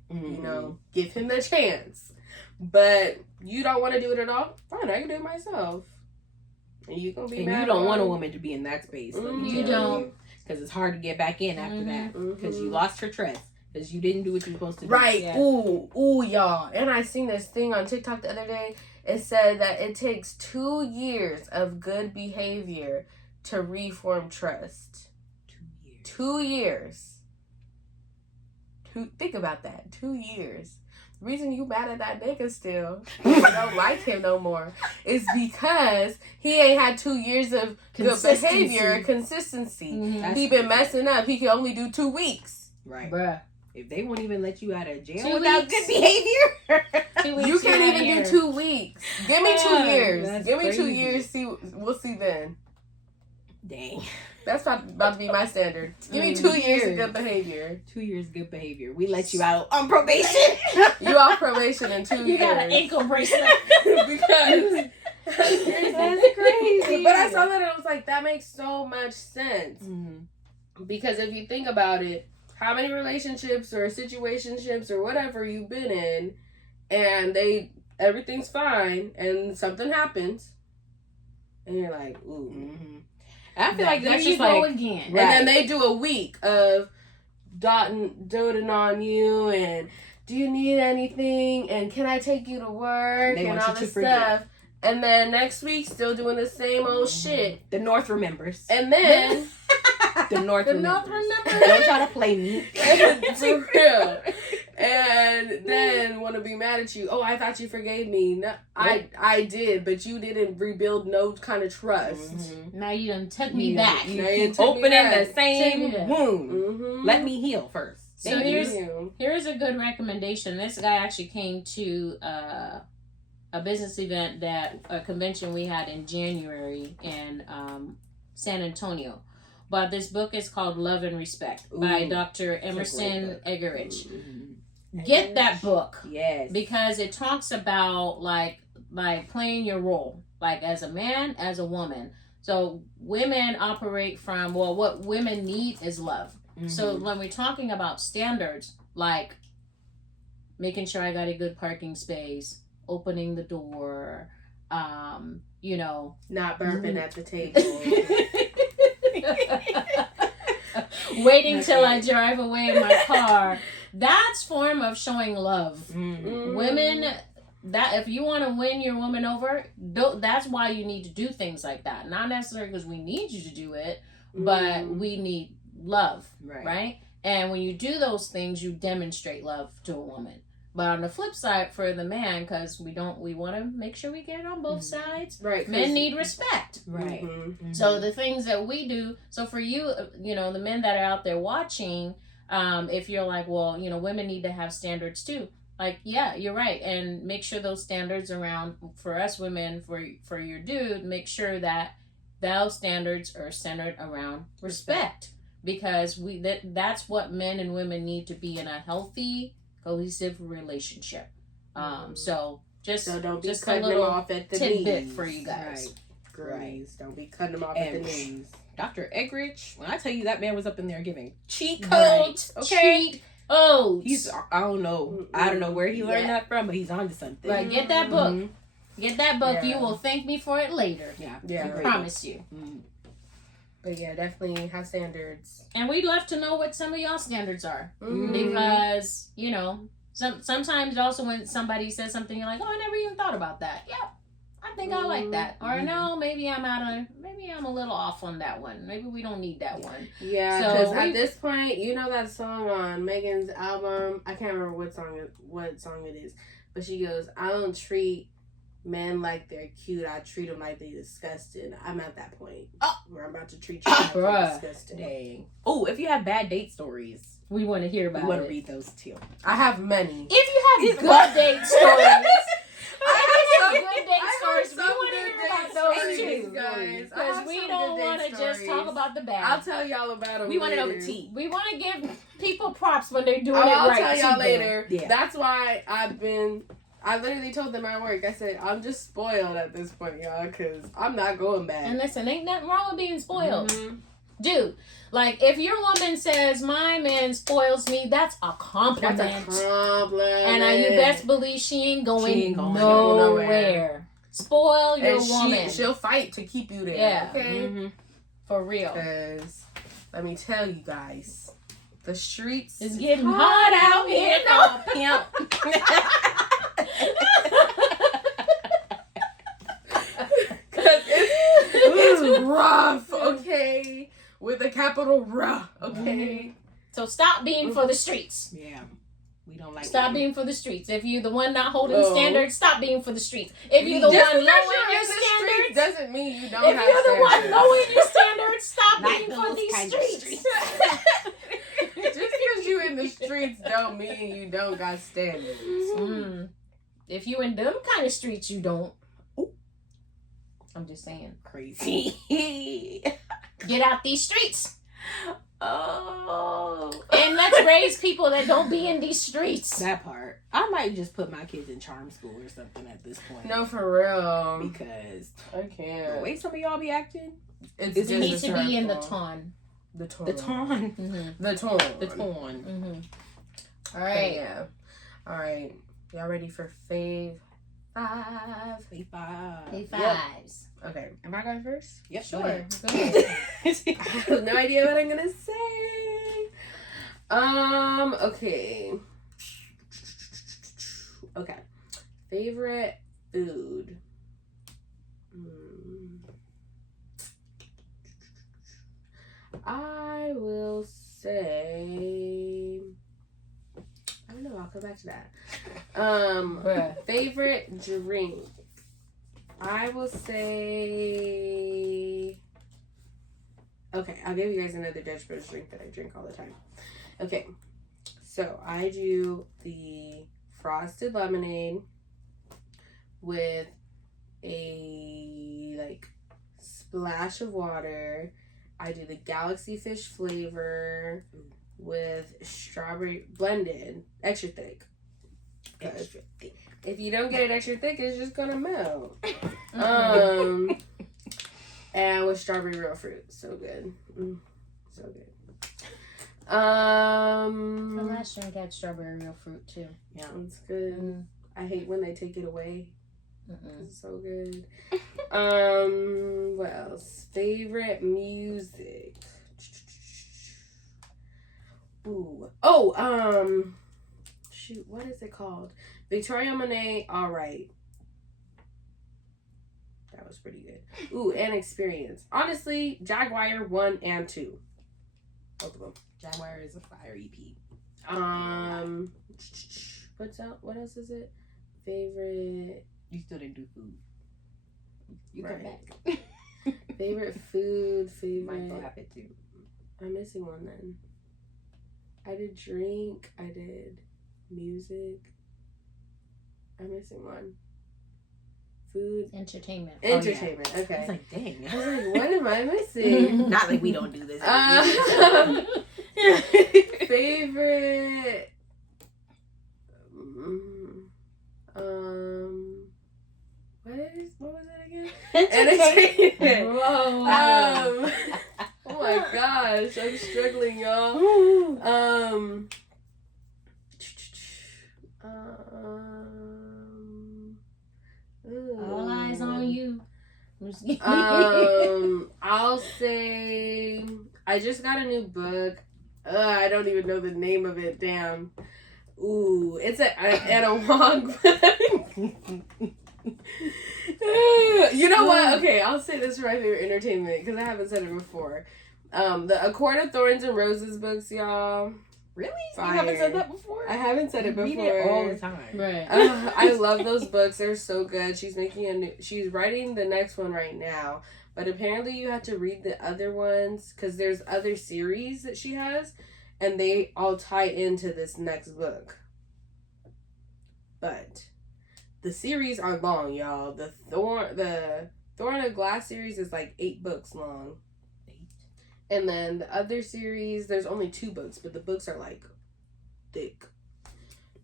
Give him the chance. But you don't want to do it at all? Fine, I can do it myself. And you gonna be and mad. You don't want a woman to be in that space. You don't. Because it's hard to get back in after that. Because you lost her trust. Because you didn't do what you were supposed to do. Right. Yeah. Ooh, y'all. And I seen this thing on TikTok the other day. It said that it takes 2 years of good behavior to reform trust. 2 years. Think about that. 2 years. The reason you mad at that nigga still, you don't like him no more, is because he ain't had 2 years of good behavior, consistency. Mm-hmm. He been messing up. He can only do 2 weeks. Right. Bruh. If they won't even let you out of jail 2 without weeks. good behavior. 2 weeks You can't even here. do 2 weeks. Give me 2 years. That's Give me 2 crazy. years. We'll see then. Dang. That's about to be my standard. Give me 2 years of good behavior. 2 years good behavior. We let you out on probation. You off probation in 2 years. You got an ankle bracelet. Because That's crazy. But I saw that and I was like, that makes so much sense. Mm-hmm. Because if you think about it, how many relationships or situationships or whatever you've been in, and everything's fine, and something happens, and you're like, ooh. Mm-hmm. I feel like There that's you just go like, again. And then they do a week of doting on you, and do you need anything, and can I take you to work, They and want all you this to forget. stuff. And then next week, still doing the same old shit. the North remembers. And then The North the remembers. North remembers. Don't try to play me. For real. And then want to be mad at you. Oh, I thought you forgave me. No, I did, but you didn't rebuild no kind of trust. Mm-hmm. Now you done took me back. You Keep took me opening back. the same Take me back. wound. Mm-hmm. Let me heal first. So Thank here's you. here's a good recommendation. This guy actually came to a business event a convention we had in January in San Antonio. But this book is called Love and Respect by Ooh, Dr. a Emerson great book. Eggerichs. Mm-hmm. Get that book Yes. because it talks about like playing your role, like as a man, as a woman. So women operate from, well, what women need is love. Mm-hmm. So when we're talking about standards, like making sure I got a good parking space, opening the door, Not burping at the table. waiting till I drive away in my car. That's form of showing love. Mm-hmm. Women, that if you want to win your woman over, that's why you need to do things like that. Not necessarily because we need you to do it, but we need love, right? And when you do those things, you demonstrate love to a woman. But on the flip side, for the man, because we want to make sure we get it on both sides. Right. Men need respect. Right. So the things that we do. So for you, the men that are out there watching, if you're like, well, women need to have standards too. Like, yeah, you're right. And make sure those standards around, for us women, for your dude, make sure that those standards are centered around respect. Because that's what men and women need to be in a healthy, cohesive relationship. So don't be just cutting them off at the tidbit knees. for you guys. Right. Don't be cutting them off at the knees. Dr. Eggridge, when I tell you that man was up in there giving cheat Right. codes, okay? Cheat codes. He's, I don't know where he learned that from, but he's onto something. Right, get that book. Get that book. Yeah. You will thank me for it later. Yeah. I promise you. But yeah, definitely have standards. And we'd love to know what some of y'all standards are. Because, sometimes also when somebody says something, you're like, oh, I never even thought about that. Yeah, I think I like that. Or no, maybe I'm a little off on that one. Maybe we don't need that one. Yeah, because at this point, that song on Megan's album, I can't remember what song it is, but she goes, I don't treat men like they're cute, I treat them like they're disgusting. I'm at that point where I'm about to treat you like they're disgusting. Dang. Oh, if you have bad date stories, we want to hear about it. We want to read those too. I have many. If you have good date stories, we want to hear about those too, guys. Because we don't want to just talk about the bad. I'll tell y'all about them. We want to know the tea. We want to give people props when they're doing I'll it right. I'll tell y'all later. Yeah. That's why I literally told them at work, I said, I'm just spoiled at this point, y'all, because I'm not going back. And listen, ain't nothing wrong with being spoiled. Dude, like, if your woman says, my man spoils me, that's a compliment. That's a compliment. And you best believe she ain't going nowhere. Spoil your woman. She'll fight to keep you there. Yeah. Okay? For real. Because, let me tell you guys, the streets is getting hot out here. No, pimp. It's rough, okay? With a capital R, okay? So stop being for the streets. Yeah. We don't like Stop being for the streets. If you're the one not holding standards, stop being for the streets. If you're the one lowering your standards, doesn't mean you don't if have you're the one standards. lowering your standards, stop Not being for those these kind of streets. Just because you in the streets don't mean you don't got standards. If you in them kind of streets, you don't. I'm just saying. Crazy. Get out these streets. Oh. And let's raise people that don't be in these streets. That part. I might just put my kids in charm school or something at this point. No, for real. Because I can't. The way some of y'all be acting, it needs to be in the ton. The ton. The ton. Mm-hmm. The ton. The ton. Mm-hmm. All right. Yeah. All right. Y'all ready for fave 5? Fave 5. Fave 5s. Okay. Am I going first? Yep. Sure. Go ahead. I have no idea what I'm gonna say. Okay. Okay. Favorite food. I will say. I don't know. I'll come back to that. Favorite drink. I will say. Okay, I'll give you guys another Dutch Bros drink that I drink all the time. Okay, so I do the frosted lemonade with a splash of water. I do the galaxy fish flavor with strawberry blended, extra thick. Extra thick. If you don't get it extra thick, it's just gonna melt. And with strawberry real fruit. So good. So good. The last drink had strawberry real fruit too. Yeah, it's good. I hate when they take it away. It's so good. What else? Favorite music. Ooh. Oh, shoot, what is it called? Victoria Monet, Alright. That was pretty good. Ooh, and Experience. Honestly, Jaguar 1 and 2. Both of them. Jaguar is a fire EP. What else is it? Favorite. You still didn't do food. You Right. come back. Favorite food. Mindful habit too. I'm missing one then. I did drink. I did music. I'm missing one. Food. Entertainment. Entertainment. I Okay. was like, dang. I was like, what am I missing? Not like we don't do this. Favorite. What was it again? Entertainment. Whoa. Oh my gosh, I'm struggling, y'all. All eyes on you. I'll say I just got a new book. I don't even know the name of it. Damn. Ooh, it's a Wong. You know what? Okay, I'll say this for my favorite entertainment because I haven't said it before. The A Court of Thorns and Roses books, y'all. Really? Fire. You haven't said that before? I haven't said it before. Read it all the time. Right. I love those books. They're so good. She's writing the next one right now. But apparently you have to read the other ones because there's other series that she has, and they all tie into this next book. But the series are long, y'all. The Thorn of Glass series is like 8 books long. And then the other series, there's only 2 books, but the books are like thick.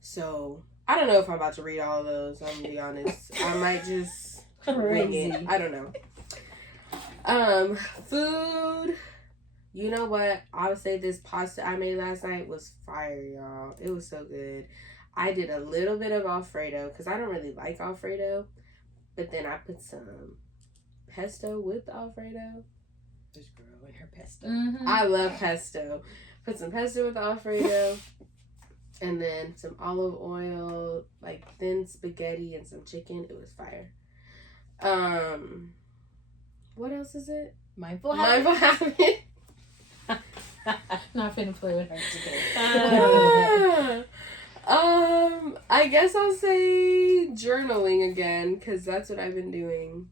So I don't know if I'm about to read all of those. I'm gonna be honest. I might just wing it. I don't know. Food. You know what? I would say this pasta I made last night was fire, y'all. It was so good. I did a little bit of Alfredo because I don't really like Alfredo, but then I put some pesto with Alfredo. This girl and her pesto. Mm-hmm. I love pesto. Put some pesto with Alfredo, and then some olive oil, like thin spaghetti, and some chicken. It was fire. What else is it? Mindful habit. Mindful habit. Not finna play with her today. I guess I'll say journaling again because that's what I've been doing,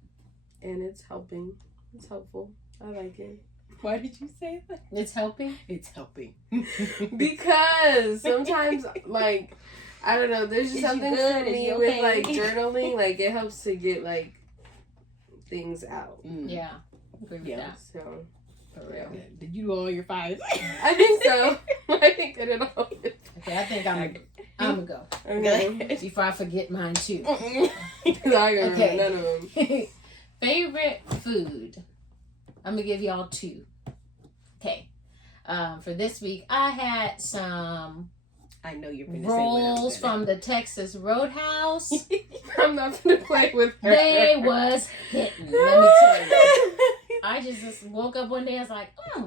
and it's helping. It's helpful. I like it. Why did you say that? It's helping? It's helping. Because sometimes, like, I don't know, there's just Is you something good? for Is me you with, okay? like, journaling. Like, it helps to get, like, things out. Yeah. Agree with Yeah. that. So, Yeah. Did you do all your 5s? I think so. I think I did all of it. Okay, I think I'm gonna go. Okay. Before I forget mine too. Because I can remember Okay. none of them. Favorite food. I'm gonna give y'all 2. Okay. For this week, I had some I know you're gonna say rolls from the Texas Roadhouse. I'm not going to play with her. They was hitting. Let me tell you. I just woke up one day. I was like, I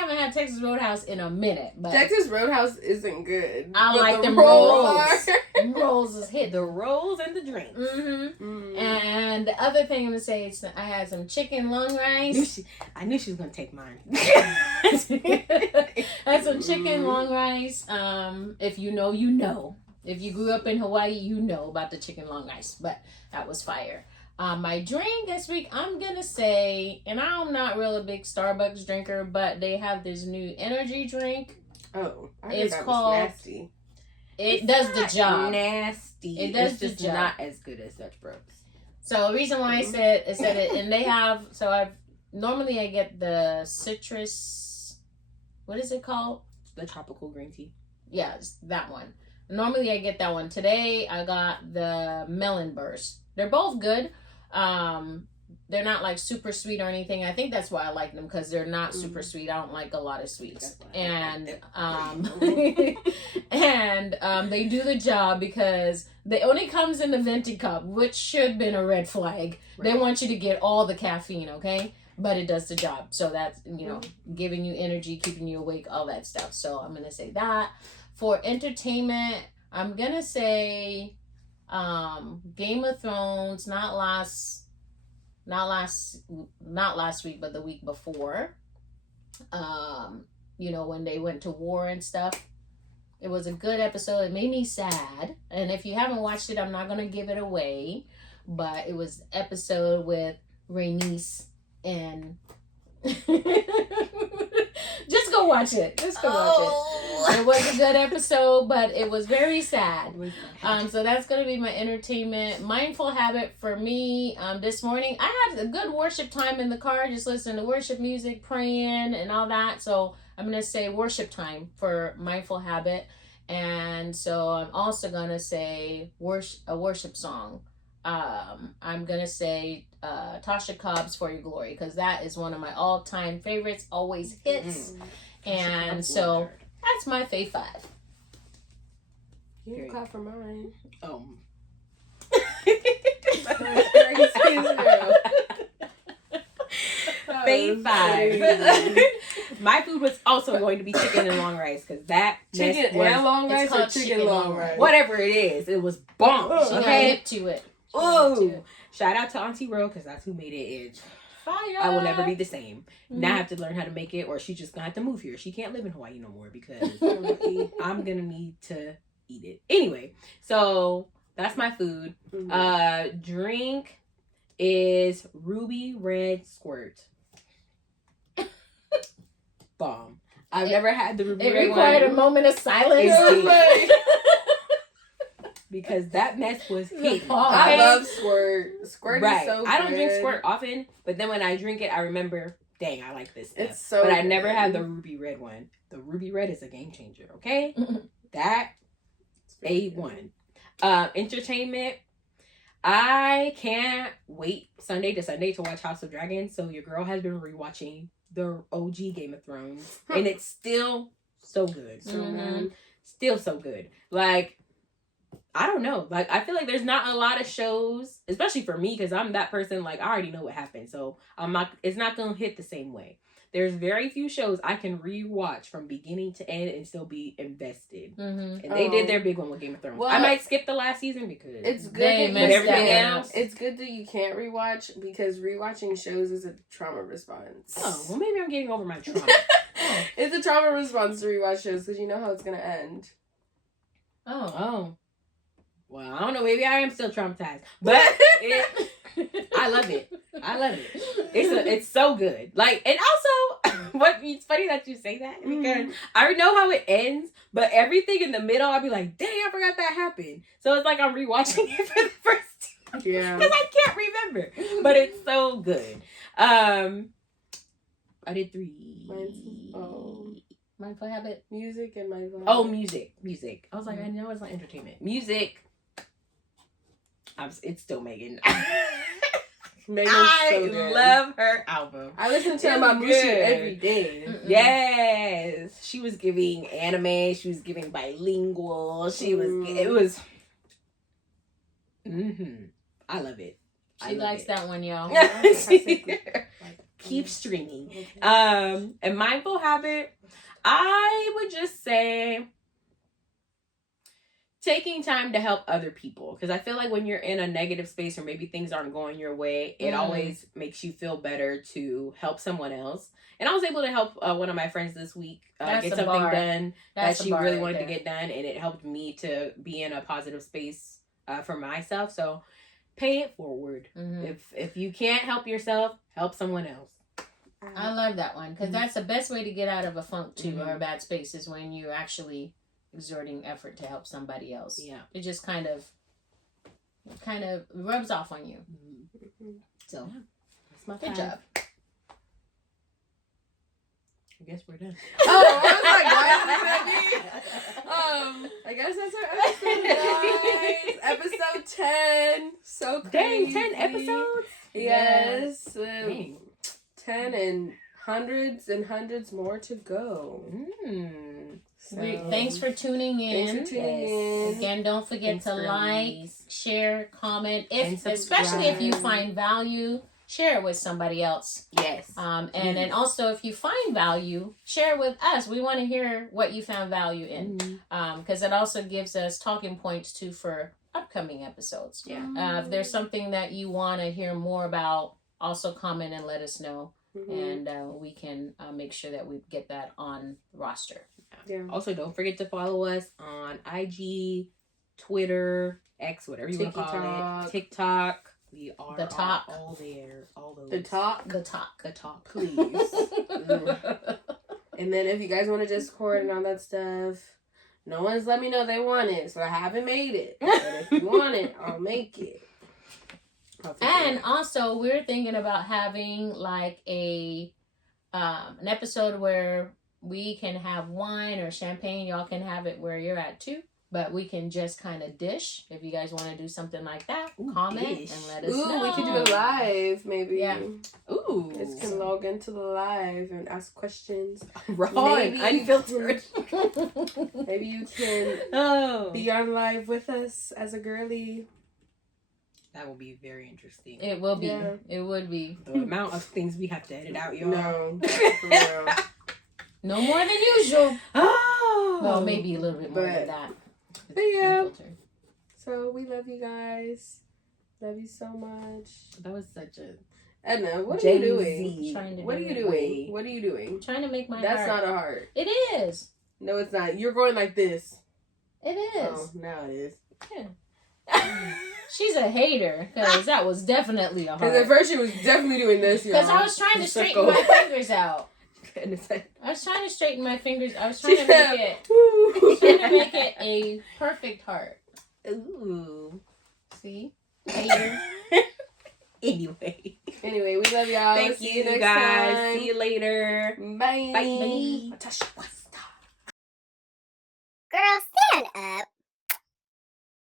haven't had Texas Roadhouse in a minute, but Texas Roadhouse isn't good. I but like the them rolls. rolls. Rolls is hitting. the rolls and the drinks. Mm-hmm. And the other thing I'm gonna say is I had some chicken long rice. I knew she was gonna take mine. I had some chicken long rice. If you know, you know. If you grew up in Hawaii, you know about the chicken long rice. But that was fire. My drink this week, I'm gonna say, and I'm not really a big Starbucks drinker, but they have this new energy drink. Oh, I heard It's that called- was nasty. It does the job. Nasty. It does it's the just job. not as good as Dutch Bros. So the reason why I said it, and they have, normally I get the citrus, what is it called? The tropical green tea. Yeah, it's that one. Normally I get that one. Today I got the melon burst. They're both good. They're not like super sweet or anything. I think that's why I like them because they're not super sweet. I don't like a lot of sweets. And they do the job because they only comes in the venti cup, which should have been a red flag. Right. They want you to get all the caffeine, okay? But it does the job. So that's, giving you energy, keeping you awake, all that stuff. So I'm going to say that. For entertainment, I'm going to say Game of Thrones, not last week, but the week before. When they went to war and stuff. It was a good episode. It made me sad. And if you haven't watched it, I'm not going to give it away. But it was episode with Rhaenys and... Just go watch it. Just go watch it. It was a good episode, but it was very sad. So that's going to be my entertainment. Mindful habit for me this morning. I had a good worship time in the car, just listening to worship music, praying, and all that. So I'm going to say worship time for mindful habit. And so I'm also going to say a worship song. I'm going to say Tasha Cobb's For Your Glory, because that is one of my all-time favorites, always hits. And so that's my fave 5. You clap for mine. Fave 5. My food was also going to be chicken and long rice, because that chicken and long rice or chicken long rice? Whatever it is, it was bomb. Okay, to it. Oh, shout out to Auntie Ro, because that's who made it. Fire. I will never be the same. Now I have to learn how to make it, or she's just gonna have to move here. She can't live in Hawaii no more, because I'm gonna need to eat it anyway. So that's my food. Drink is Ruby Red Squirt. Bomb. I've never had the Ruby Red one. It required a moment of silence. Because that mess was hit. I love Squirt. Squirt is so good. I don't drink Squirt often, but then when I drink it, I remember, dang, I like this stuff. It's so But good. I never had the Ruby Red one. The Ruby Red is a game changer, okay? That, A1. Entertainment. I can't wait Sunday to Sunday to watch House of Dragons, so your girl has been rewatching the OG Game of Thrones, and it's still so good. Still so good. Like, I don't know. Like, I feel like there's not a lot of shows, especially for me, because I'm that person, like, I already know what happened. So it's not going to hit the same way. There's very few shows I can rewatch from beginning to end and still be invested. And they did their big one with Game of Thrones. Well, I might skip the last season because it's good. But everything else, it's good that you can't rewatch, because rewatching shows is a trauma response. Oh, well, maybe I'm getting over my trauma. It's a trauma response to rewatch shows, because you know how it's going to end. Oh. Well, I don't know. Maybe I am still traumatized, but I love it. I love it. It's so good. Like, and also, it's funny that you say that, because I already know how it ends, but everything in the middle, I'll be like, dang, I forgot that happened. So it's like I'm rewatching it for the first time. Yeah. Because I can't remember, but it's so good. I did 3. Mindful habit. Music and mindful habit. Oh, music. I was like, I know it's not entertainment. Music. It's still Megan. I love her album. I listen to my music every day. Yes, she was giving anime. She was giving bilingual. It was. I love it. She likes that one, y'all. Keep streaming. And mindful habit, I would just say taking time to help other people, because I feel like when you're in a negative space or maybe things aren't going your way, it always makes you feel better to help someone else. And I was able to help one of my friends this week get something done that she really wanted to get done, and it helped me to be in a positive space for myself. So pay it forward. If you can't help yourself, help someone else. I love that one, because that's the best way to get out of a funk too, or a bad space, is when you're actually exerting effort to help somebody else. Yeah, it just kind of rubs off on you. So that's my good job. I guess we're done. Oh, I was like, why is it I guess that's our episode, guys. Episode 10. So crazy. Dang, 10 episodes? Yes. 10 and hundreds more to go. So, thanks for tuning in. Again, don't forget to like, share, comment, especially if you find value. Share it with somebody else. Yes. And then also, if you find value, share it with us. We want to hear what you found value in. Because it also gives us talking points too for upcoming episodes. Yeah. If there's something that you want to hear more about, also comment and let us know. and we can make sure that we get that on the roster. Yeah. Also, don't forget to follow us on IG, Twitter, X, whatever you want to call it, TikTok. We are The talk. all there. All those. The talk. The talk. The talk. Please. And then if you guys want to Discord and all that stuff, no one's let me know they want it, so I haven't made it. But if you want it, I'll make it. And also, we're thinking about having like an episode where we can have wine or champagne. Y'all can have it where you're at too. But we can just kind of dish. If you guys want to do something like that, comment dish. and let us know. We could do it live, maybe. Yeah. Ooh. You guys can log into the live and ask questions. Raw and unfiltered. Maybe you can be on live with us as a girly. That will be very interesting. It will be. Yeah. It would be. The amount of things we have to edit out, y'all. No. For real. No more than usual. Oh. Well, maybe a little bit more than But- that. But yeah. Unfiltered. So we love you guys. Love you so much. That was such a Edna, what are you doing? Jay-Z. Trying to What are do you it. doing? What are you doing? I'm trying to make my That's heart. not a heart. It is. No, it's not. You're going like this. It is. Oh, now it is. She's a hater because that was definitely a Because at heart. first she was definitely doing this, y'all. Because I was trying to straighten my fingers out. And it's like, I was trying to straighten my fingers. I was trying to make it. woo. Trying to make it a perfect heart. Ooh. See, hater. Anyway. Anyway, we love y'all. Thank See you next guys. time. See you later. Bye. Bye. Girl, stand up.